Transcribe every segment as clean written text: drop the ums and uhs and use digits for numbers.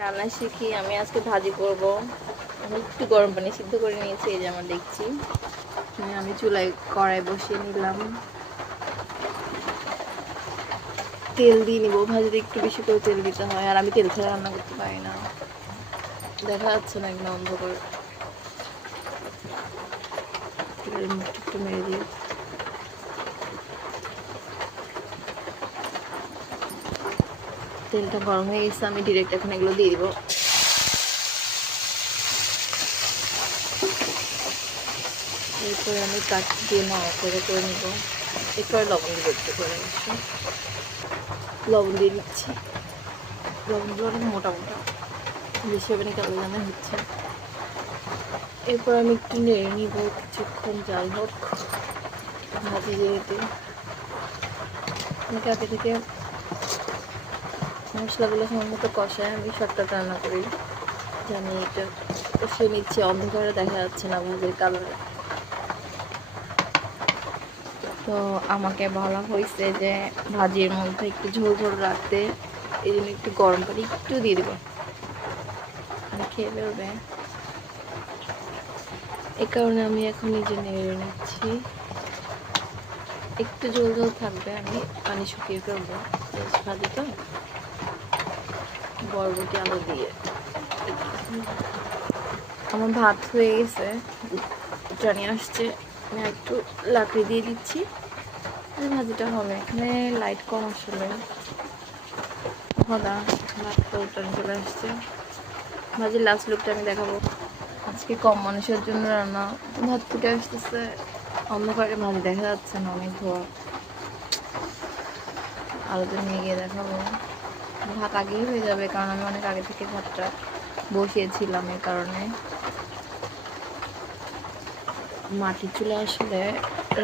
রান্না শিখি আমি আজকে ভাজি করব। আমি একটু গরম পানি সিদ্ধ করে নিয়েছি, এই যে আমার দেখছি। আমি চুলায় কড়াই বসিয়ে নিলাম, তেল দিয়ে নিব। ভাজিতে একটু বেশি করে তেল দিতে হয়, আর আমি তেল ছাড়া রান্না করতে পারি না। দেখা যাচ্ছে না একদম অন্ধকার। তেলের মুখটা একটু মেরে দিই। তেলটা গরম হয়ে গেছে, আমি ডিরেক্ট এখন এগুলো দিয়ে দিব। এরপরে আমি কাঠ দিয়ে নাড়াচাড়া করে নিব। এরপরে লবণ দিব একটু করে, লবণ দিয়ে দিচ্ছি। লবণগুলো অনেক মোটা মোটা, বেশি হবে না, কালো জানা হচ্ছে। এরপর আমি একটু নেড়ে নিব, কিছুক্ষণ জাল হোক ভাজি যেহেতু। আমি আগে থেকে মশলাগুলো সময় মতো কষায় আমি শর্টকাট রান্না করি, জানি এটা কষিয়ে নিচ্ছি। অন্ধকারে দেখা যাচ্ছে না ভাজির কালারে। তো আমাকে বলা হয়েছে যে ভাজির মধ্যে একটু ঝোল ঝোল রাখতে, এই জন্য একটু গরম পানি একটু দিয়ে দেবো, খেয়ে ফেলবে। এই কারণে আমি এখন নিজে নেড়ে নিচ্ছি। একটু ঝোল ঝোল থাকবে, আমি পানি শুকিয়ে ফেলবো। ভাজি তো বরবটি আলু দিয়ে। আমার ভাত হয়ে গেছে, জানি আসছে। আমি একটু লাকড়ি দিয়ে দিচ্ছি, ভাজিটা হবে। এখানে লাইট কম আসলে, ভাতটা উঠান চলে আসছে। ভাজির লাস্ট লুকটা আমি দেখাবো। আজকে কম মানুষের জন্য রান্না। ভাত ফুটে আসতেছে, অন্ধকারে ভাজি দেখা যাচ্ছে না, অনেক ধোয়া। আলোতে নিয়ে গিয়ে দেখাবো। ভাত আগেই হয়ে যাবে, কারণ আমি অনেক আগে থেকে ভাতটা বসিয়েছিলাম। এই কারণে মাটির চুলা আসলে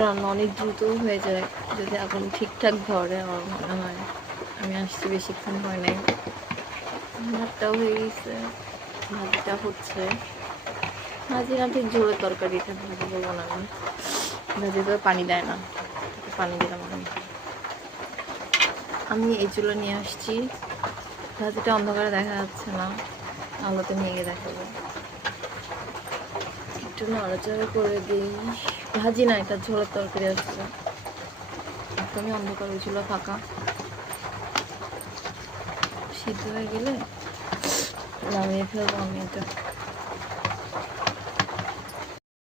রান্না অনেক দ্রুত হয়ে যায় যদি আগুন ঠিকঠাক ধরে। আমার মনে হয় আমি আসছি বেশিক্ষণ হয় নাই, ভাতটাও হয়ে গেছে, ভাজিটা হচ্ছে। ভাজি না, ঠিক ঝোলের তরকারিটা ভাজি বলবো না, আমি ভাজি তো পানি দেয় না, পানি দিলাম আমি। এই চুলো নিয়ে আসছি, ভাজিটা অন্ধকারে দেখা যাচ্ছে না, আলোতে নিয়ে গিয়ে দেখাবো। একটু নড়াচড়া করে দিই। ভাজি না, এটা ঝোলের তরকারি আসছে, একদমই অন্ধকার হয়েছিল, ফাঁকা। সিদ্ধ হয়ে গেলে নামিয়ে ফেলবো আমি এটা।